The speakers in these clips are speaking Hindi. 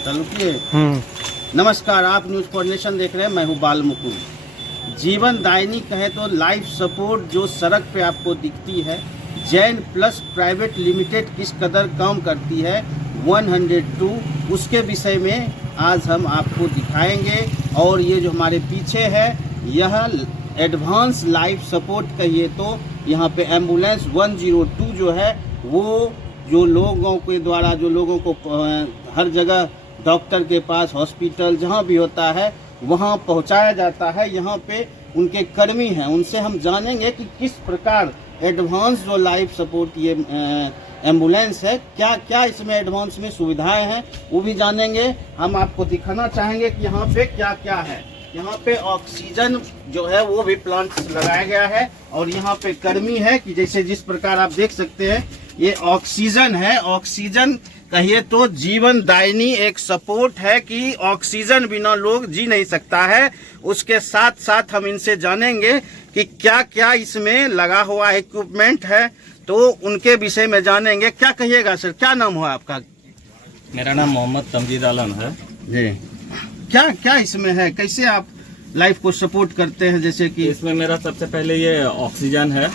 चालू किए। नमस्कार, आप न्यूज फॉर नेशन देख रहे हैं। मैं हूं बाल मुकुंद। जीवन दायिनी कहे तो लाइफ सपोर्ट जो सड़क पे आपको दिखती है, जैन प्लस प्राइवेट लिमिटेड किस कदर काम करती है 102, उसके विषय में आज हम आपको दिखाएंगे। और ये जो हमारे पीछे है यह एडवांस लाइफ सपोर्ट कहिए तो यहाँ पे एम्बुलेंस 102 जो है वो जो लोगों के द्वारा जो लोगों को हर जगह डॉक्टर के पास, हॉस्पिटल जहाँ भी होता है वहाँ पहुँचाया जाता है। यहाँ पे उनके कर्मी हैं, उनसे हम जानेंगे कि किस प्रकार एडवांस जो लाइफ सपोर्ट ये एम्बुलेंस है, क्या क्या इसमें एडवांस में सुविधाएं हैं वो भी जानेंगे। हम आपको दिखाना चाहेंगे कि यहाँ पे क्या क्या है। यहाँ पे ऑक्सीजन जो है वो भी प्लांट लगाया गया है और यहाँ पे कर्मी है कि जैसे जिस प्रकार आप देख सकते हैं ये ऑक्सीजन है। ऑक्सीजन कहिए तो जीवन दायिनी एक सपोर्ट है कि ऑक्सीजन बिना लोग जी नहीं सकता है। उसके साथ साथ हम इनसे जानेंगे कि क्या क्या इसमें लगा हुआ इक्विपमेंट है, तो उनके विषय में जानेंगे। क्या कहिएगा सर, क्या नाम हुआ आपका? मेरा नाम मोहम्मद तमजीद आलम है जी। क्या क्या इसमें है, कैसे आप लाइफ को सपोर्ट करते हैं? जैसे कि इसमें मेरा सबसे पहले ये ऑक्सीजन है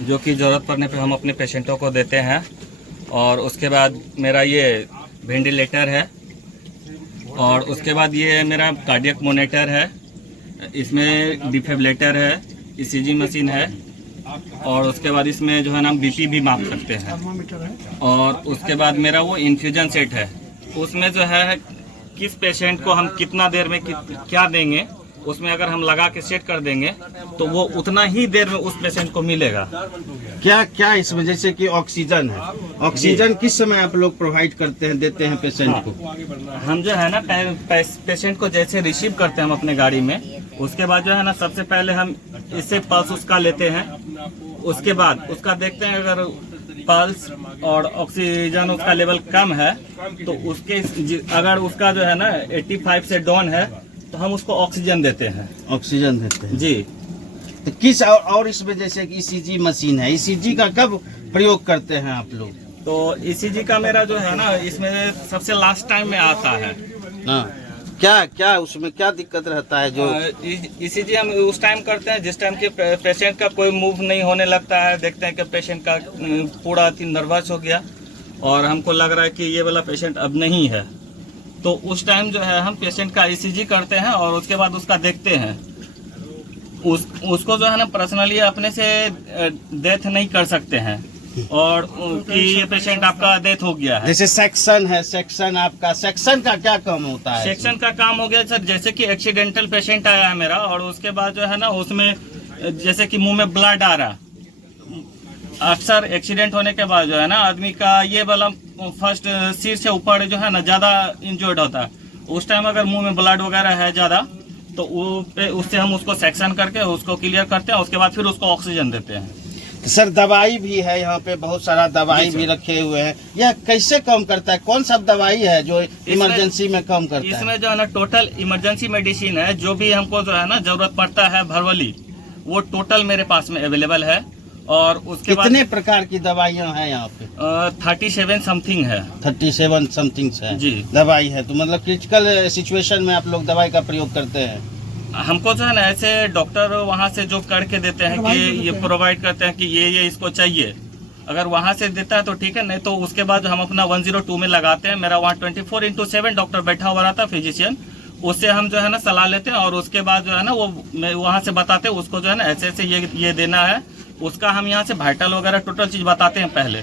जो कि ज़रूरत पड़ने पे हम अपने पेशेंटों को देते हैं, और उसके बाद मेरा ये वेंटिलेटर है, और उसके बाद ये मेरा कार्डियक मॉनिटर है, इसमें डिफिब्रिलेटर है, ईसीजी मशीन है, और उसके बाद इसमें जो है ना बीपी भी माप सकते हैं। और उसके बाद मेरा वो इन्फ्यूजन सेट है, उसमें जो है किस पेशेंट को हम कितना देर में क्या देंगे, उसमें अगर हम लगा के सेट कर देंगे तो वो उतना ही देर में उस पेशेंट को मिलेगा। क्या क्या इसमें, जैसे कि ऑक्सीजन है, ऑक्सीजन किस समय आप लोग प्रोवाइड करते हैं, देते हैं पेशेंट को? हम जो है ना पेशेंट को जैसे रिसीव करते हैं हम अपने गाड़ी में, उसके बाद जो है ना सबसे पहले हम इससे पल्स उसका लेते हैं। उसके बाद उसका देखते हैं, अगर पल्स और ऑक्सीजन उसका लेवल कम है तो उसके अगर उसका जो है ना 85 से डाउन है तो हम उसको ऑक्सीजन देते हैं। ऑक्सीजन देते हैं जी। तो किस और इसमें जैसे कि ईसीजी मशीन है, ईसीजी का कब प्रयोग करते हैं आप लोग? तो ईसीजी का मेरा जो है ना इसमें सबसे लास्ट टाइम में आता है। हाँ, क्या क्या उसमें क्या दिक्कत रहता है? जो ईसीजी हम उस टाइम करते हैं जिस टाइम के पेशेंट का कोई मूव नहीं होने लगता है, देखते हैं कि पेशेंट का पूरा नर्वस हो गया और हमको लग रहा है कि ये वाला पेशेंट अब नहीं है, तो उस टाइम जो है हम पेशेंट का ईसीजी करते हैं और उसके बाद उसका देखते हैं। उसको जो है ना पर्सनली अपने से डेथ नहीं कर सकते हैं और कि ये पेशेंट आपका डेथ हो गया है। जैसे सेक्शन है, सेक्शन आपका सेक्शन का क्या काम होता है? सेक्शन का काम हो गया सर, जैसे कि एक्सीडेंटल पेशेंट आया है मेरा और उसके बाद जो है ना उसमें जैसे कि मुंह में ब्लड आ रहा, अक्सर एक्सीडेंट होने के बाद जो है ना आदमी का ये वाला फर्स्ट सिर से ऊपर जो है ना ज्यादा इंजर्ड होता है, उस टाइम अगर मुंह में ब्लड वगैरह है ज्यादा तो उससे हम उसको सेक्शन करके उसको क्लियर करते हैं, उसके बाद फिर उसको ऑक्सीजन देते हैं। सर दवाई भी है यहाँ पे, बहुत सारा दवाई भी रखे हुए हैं। यह कैसे काम करता है? कौन सा दवाई है जो इमरजेंसी में काम करता है? इसमें जो है ना टोटल इमरजेंसी मेडिसिन है, जो भी हमको जो है ना जरूरत पड़ता है भरवली, वो टोटल मेरे पास में अवेलेबल है। और उसके बाद कितने प्रकार की दवाइयाँ हैं यहाँ पे? 37 समथिंग है। 37 समथिंग है जी दवाई है। तो मतलब क्रिटिकल सिचुएशन में आप लोग दवाई का प्रयोग करते हैं? हमको जो है ना ऐसे डॉक्टर वहाँ से जो करके देते हैं कि ये प्रोवाइड करते हैं कि ये इसको चाहिए, अगर वहाँ से देता है तो ठीक है, नहीं तो उसके बाद हम अपना 102 में लगाते हैं। मेरा वहाँ 24/7 डॉक्टर बैठा हुआ रहता है, फिजिशियन, उससे हम जो है ना सलाह लेते हैं और उसके बाद जो है ना वो वहाँ से बताते हैं उसको जो है ना ऐसे ऐसे ये देना है। उसका हम यहाँ से वाइटल वगैरह टोटल चीज़ बताते हैं पहले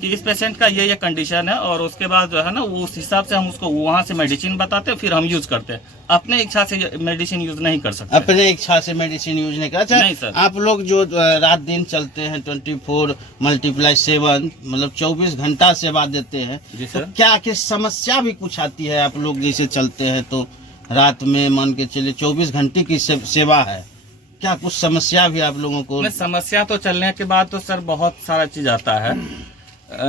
कि इस पेशेंट का ये कंडीशन है, और उसके बाद जो है ना वो उस हिसाब से हम उसको वहाँ से मेडिसिन बताते हैं, फिर हम यूज करते हैं। अपने इच्छा से मेडिसिन यूज नहीं कर सकते। अपने इच्छा से मेडिसिन यूज नहीं कर? अच्छा, नहीं सर। आप लोग जो रात दिन चलते हैं 24x7 मतलब 24 घंटा सेवा देते हैं, जी सर। तो क्या क्या समस्या भी कुछ आती है? आप लोग जैसे चलते हैं तो रात में मान के चले 24 घंटे की सेवा है, क्या कुछ समस्या भी आप लोगों को? समस्या तो चलने के बाद तो सर बहुत सारा चीज आता है,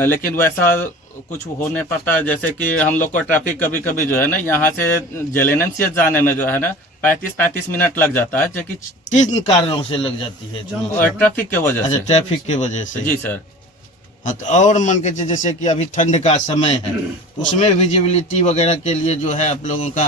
लेकिन वैसा कुछ होने पड़ता है। जैसे कि हम लोग को ट्रैफिक कभी कभी जो है ना यहाँ से जेलेनमसीएच जाने में जो है ना 35 मिनट लग जाता है, जो कि किन कारणों से लग जाती है? ट्रैफिक के वजह से। अच्छा, ट्रैफिक के वजह से। जी सर। हाँ, तो और मान के जैसे कि अभी ठंड का समय है, उसमें विजिबिलिटी वगैरह के लिए जो है आप लोगों का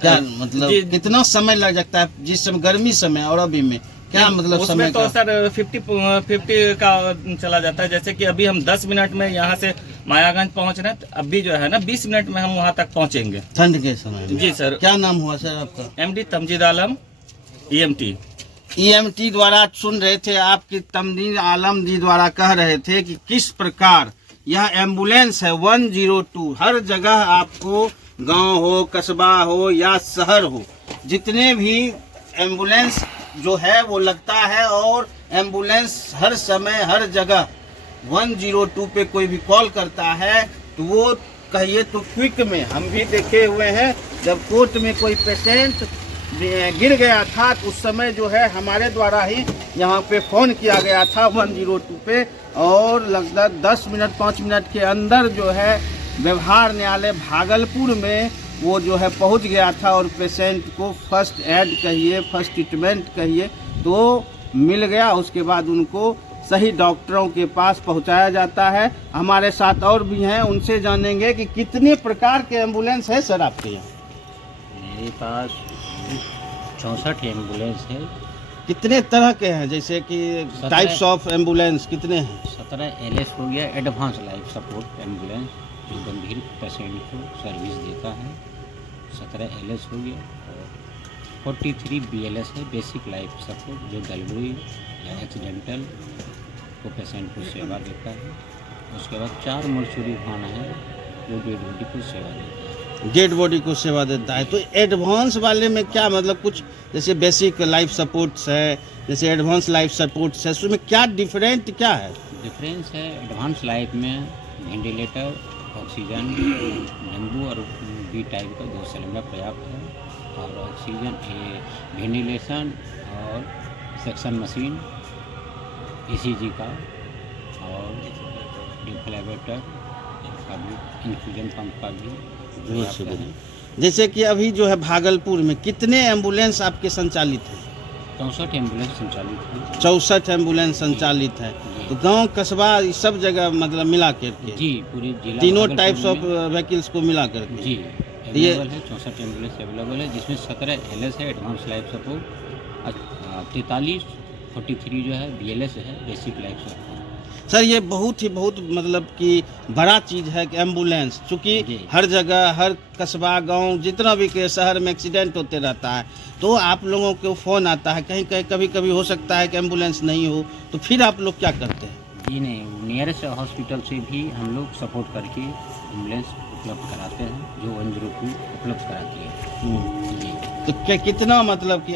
क्या मतलब जी। कितना समय लग जाता है जिस समय गर्मी समय और अभी में क्या मतलब समय उसमें तो का? सर 50 का चला जाता है। जैसे कि अभी हम 10 मिनट में यहाँ से मायागंज पहुँच रहे हैं, तो अभी जो है ना 20 मिनट में हम वहाँ तक पहुँचेंगे। ठंड के समय में? जी सर। क्या नाम हुआ सर आपका? MD तमजीद आलम, EMT। EMT द्वारा सुन रहे थे, आपकी तमजीद आलम जी द्वारा कह रहे थे कि किस प्रकार यह एम्बुलेंस है 102 हर जगह आपको, गांव हो, कस्बा हो या शहर हो, जितने भी एम्बुलेंस जो है वो लगता है, और एम्बुलेंस हर समय हर जगह 102 पे कोई भी कॉल करता है तो वो कहिए तो क्विक में, हम भी देखे हुए हैं जब कोर्ट में कोई पेशेंट गिर गया था तो उस समय जो है हमारे द्वारा ही यहाँ पे फ़ोन किया गया था 102 पे, और लगभग 10 मिनट 5 मिनट के अंदर जो है व्यवहार न्यायालय भागलपुर में वो जो है पहुँच गया था, और पेशेंट को फर्स्ट एड कहिए, फर्स्ट ट्रीटमेंट कहिए तो मिल गया। उसके बाद उनको सही डॉक्टरों के पास पहुंचाया जाता है। हमारे साथ और भी हैं, उनसे जानेंगे कि कितने प्रकार के एम्बुलेंस है सर आपके यहाँ? मेरे पास 64 एम्बुलेंस है। कितने तरह के हैं, जैसे कि 17 टाइप्स ऑफ एम्बुलेंस कितने हैं? 17 LS हो गया, एडवांस लाइफ सपोर्ट एम्बुलेंस, जो गंभीर पेशेंट को सर्विस देता है। 17 LS हो गया, और 43 BLS है, बेसिक लाइफ सपोर्ट, जो डिलीवरी या एक्सीडेंटल को पेशेंट को सेवा देता है। उसके बाद 4 मर्चुरी वाहन है, जो डेड बॉडी को सेवा देता है। डेड बॉडी को सेवा देता है। तो एडवांस वाले में क्या मतलब, कुछ जैसे बेसिक लाइफ सपोर्ट्स है, जैसे एडवांस लाइफ सपोर्ट्स है, उसमें क्या डिफरेंट क्या है? डिफरेंस है, एडवांस लाइफ में वेंटिलेटर, ऑक्सीजन, नींबू और B टाइप का 2 सिलेंडर पर्याप्त है, और ऑक्सीजन वेंटिलेशन और सेक्शन मशीन, ECG का, और डिफ्लेवेटर का भी, इन्फ्यूजन पंप का भी पर्याप्त है। जैसे कि अभी जो है भागलपुर में कितने एम्बुलेंस आपके संचालित हैं? 64 एम्बुलेंस संचालित है। 64 एम्बुलेंस संचालित है। तो गांव कस्बा इस सब जगह मतलब मिला करके जी, पूरी जिला तीनों भागलपुर टाइप्स ऑफ में- व्हीकल्स को मिला करके जी अवेलेबल है। 64 एम्बुलेंस अवेलेबल है, जिसमें 17 LS है, एडवांस लाइफ सपोर्ट, 43 जो है BLS है, बेसिक लाइफ सपोर्ट। सर ये बहुत मतलब कि बड़ा चीज़ है कि एम्बुलेंस, चूँकि जी। हर जगह हर कस्बा गांव जितना भी के शहर में एक्सीडेंट होते रहता है, तो आप लोगों को फ़ोन आता है, कहीं कहीं कभी कभी हो सकता है कि एम्बुलेंस नहीं हो, तो फिर आप लोग क्या करते हैं? जी नहीं, नियरेस्ट हॉस्पिटल से भी हम लोग सपोर्ट करके एम्बुलेंस उपलब्ध कराते हैं, जो 102 उपलब्ध कराती है। जी तो क्या कितना मतलब कि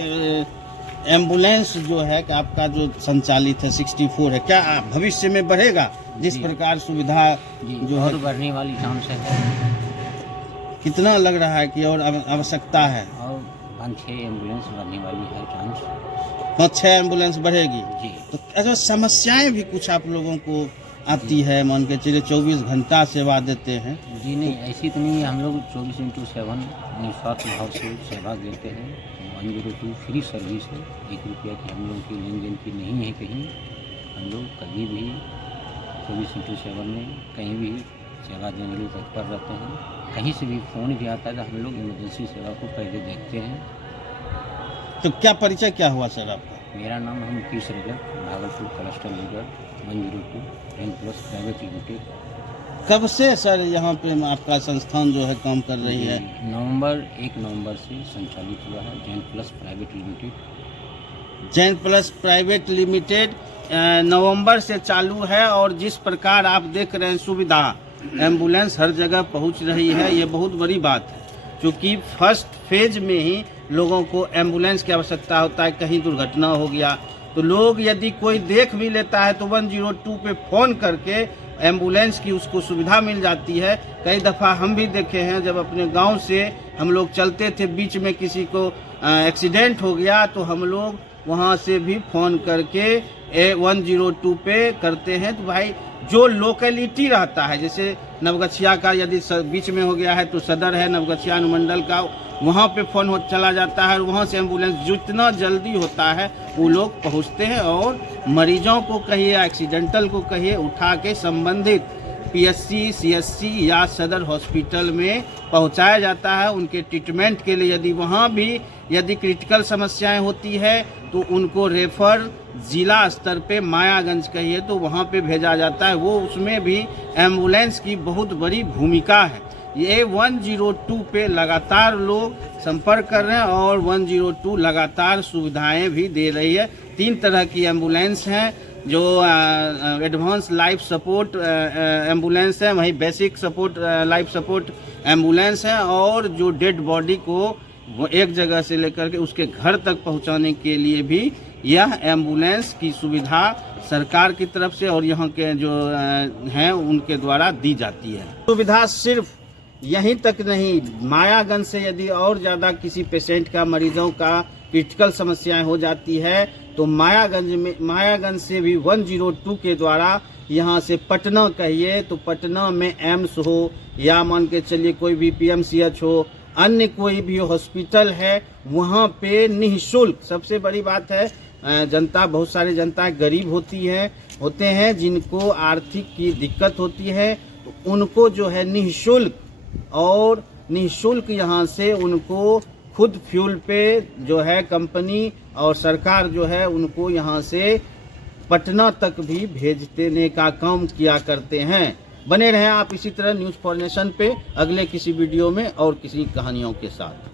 एम्बुलेंस जो है कि आपका जो संचालित है 64 है, क्या भविष्य में बढ़ेगा जिस जी। प्रकार सुविधा जी जो और है, बढ़ने वाली चांस है, कितना लग रहा है कि और आवश्यकता है? और 5-6 एम्बुलेंस बढ़ने वाली है चांस। 5-6 एम्बुलेंस बढ़ेगी। जी तो ऐसा समस्याएं भी कुछ आप लोगों को आती है, मान के चलिए 24 घंटा सेवा देते हैं? जी नहीं, ऐसी तो नहीं है, हम लोग 24/7 निस्वार्थ भाव से सेवा देते हैं। 102 फ्री सर्विस है, 1 रुपया की हम लोग की लेन देन की नहीं है कहीं। हम लोग कभी भी 24/7 में कहीं भी सेवा देने के लिए तत्पर रहते हैं। कहीं से भी फ़ोन भी आता है तो हम लोग इमरजेंसी सेवा को पहले देखते हैं। तो क्या परिचय क्या हुआ सर आपका? मेरा नाम है Mukesh Rajak, Bhagalpur cluster leader 102 N+ private limited. कब से सर यहाँ पे आपका संस्थान जो है काम कर रही है? 1 नवंबर से संचालित हुआ है N+ private limited. Jain plus private limited नवंबर से चालू है, और जिस प्रकार आप देख रहे हैं सुविधा, एम्बुलेंस हर जगह पहुंच रही है, ये बहुत बड़ी बात है। क्योंकि फर्स्ट फेज में ही लोगों को एम्बुलेंस की आवश्यकता होता है, कहीं दुर्घटना हो गया तो लोग यदि कोई देख भी लेता है तो 102 पे फ़ोन करके एम्बुलेंस की उसको सुविधा मिल जाती है। कई दफ़ा हम भी देखे हैं, जब अपने गांव से हम लोग चलते थे, बीच में किसी को एक्सीडेंट हो गया तो हम लोग वहां से भी फ़ोन करके 102 पे करते हैं। तो भाई जो लोकेलिटी रहता है, जैसे नवगछिया का यदि बीच में हो गया है तो सदर है नवगछिया अनुमंडल का, वहाँ पे फ़ोन चला जाता है और वहाँ से एम्बुलेंस जितना जल्दी होता है वो लोग पहुँचते हैं और मरीजों को कहिए, एक्सीडेंटल को कहिए, उठा के संबंधित पीएचसी, सीएचसी या सदर हॉस्पिटल में पहुंचाया जाता है उनके ट्रीटमेंट के लिए। यदि वहां भी यदि क्रिटिकल समस्याएं होती है तो उनको रेफर ज़िला स्तर पे मायागंज कहिए तो वहां पे भेजा जाता है। वो उसमें भी एम्बुलेंस की बहुत बड़ी भूमिका है। ये 102 पे लगातार लोग संपर्क कर रहे हैं और 102 लगातार सुविधाएं भी दे रही है। 3 तरह की एम्बुलेंस हैं, जो एडवांस लाइफ सपोर्ट एम्बुलेंस है, वहीं basic support life support ambulance है, और जो डेड बॉडी को वो एक जगह से लेकर के उसके घर तक पहुंचाने के लिए भी यह एम्बुलेंस की सुविधा सरकार की तरफ से और यहाँ के जो हैं उनके द्वारा दी जाती है। सुविधा सिर्फ यहीं तक नहीं, मायागंज से यदि और ज़्यादा किसी पेशेंट का, मरीजों का क्रिटिकल समस्याएं हो जाती है तो मायागंज से भी 102 के द्वारा यहाँ से पटना कहिए तो पटना में एम्स हो या मान के चलिए कोई भी पीएमसीएच हो, अन्य कोई भी हॉस्पिटल है, वहाँ पे निःशुल्क। सबसे बड़ी बात है, जनता, बहुत सारी जनता गरीब होते हैं जिनको आर्थिक की दिक्कत होती है, तो उनको जो है निःशुल्क यहाँ से उनको खुद फ्यूल पे जो है कंपनी और सरकार जो है उनको यहाँ से पटना तक भी भेज देने का काम किया करते हैं। बने रहें आप इसी तरह न्यूज़ फॉर नेशन पे अगले किसी वीडियो में और किसी कहानियों के साथ।